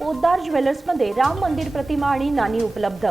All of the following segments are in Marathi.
पोद्दार ज्वेलर्समध्ये राम मंदिर प्रतिमा आणि नाणी उपलब्ध.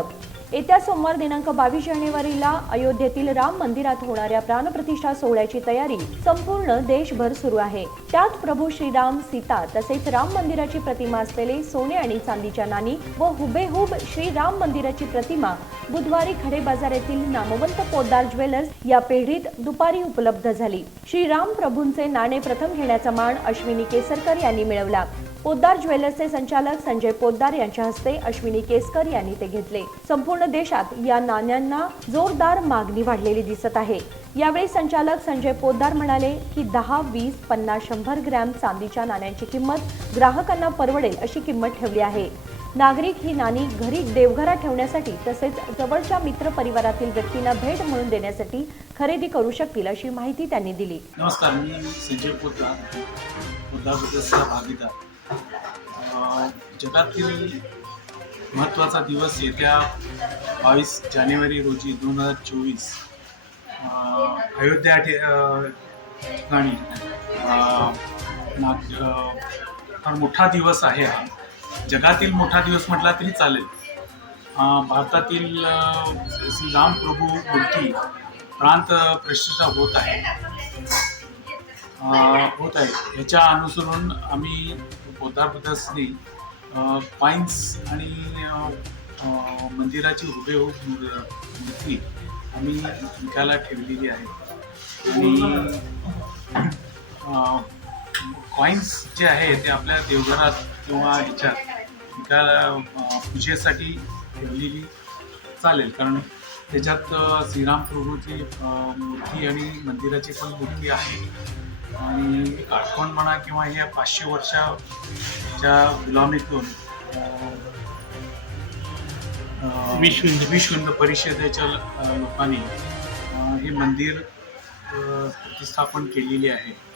येत्या सोमवार दिनांक बावीस जानेवारीला अयोध्येतील राम मंदिरात होणाऱ्या प्राणप्रतिष्ठा सोहळ्याची तयारी संपूर्ण देशभर सुरू आहे. त्यात प्रभू श्रीराम सीता तसेच राम मंदिराची प्रतिमा असलेले सोने आणि चांदीच्या नाणी व हुबेहूब श्रीराम मंदिराची प्रतिमा बुधवारी खडे बाजार येथील नामवंत पोद्दार ज्वेलर्स या पेढीत दुपारी उपलब्ध झाली. श्रीराम प्रभूंचे नाणे प्रथम घेण्याचा मान अश्विनी केसरकर यांनी मिळवला. पोद्दार ज्वेलर्सचे संचालक संजय पोद्दार यांच्या हस्ते अश्विनी केसकर यांनी ते घेतले. संपूर्ण देशात या नाण्यांना जोरदार मागणी वाढलेली दिसत आहे. यावेळी संचालक संजय पोद्दार म्हणाले की दहा वीस पन्नास शंभर ग्रॅम चांदीच्या नाण्यांची किंमत ग्राहकांना परवडेल अशी किंमत ठेवली आहे. नागरिक ही नाणी घरी देवघरात ठेवण्यासाठी तसेच जवळच्या मित्र परिवारातील व्यक्तींना भेट म्हणून देण्यासाठी खरेदी करू शकतील अशी माहिती त्यांनी दिली. नमस्कार मी संजय पोद्दार. भागीदार जगातील महत्त्वाचा दिवस येत्या बावीस जानेवारी रोजी दोन हजार चोवीस अयोध्या ठे ठिकाणी फार मोठा दिवस आहे हा. जगातील मोठा दिवस म्हटला तरी चालेल. भारतातील श्री श्रीराम प्रभू मूर्ती प्रांत प्रतिष्ठा होत आहे. होत आहे. याच्या अनुसरून आम्ही पोतार ब्रदर्सनी पाईन्स आणि मंदिराची हुबेहूब मूर्ती आम्ही विकायला ठेवलेली आहे. आणि कॉईन्स जे आहे ते आपल्या देवघरात किंवा ह्याच्यात विकायला पूजेसाठी ठेवलेली चालेल. कारण त्याच्यात श्रीराम प्रभूची मूर्ती आणि मंदिराची पण मूर्ती आहे. आणि आठवण म्हणा किंवा या पाचशे वर्षाच्या गुलामीतून अं, अं, विश्व हिंदू- विश्व हिंदू परिषदेच्या लोकांनी हे मंदिर प्रतिस्थापन केलेली आहे.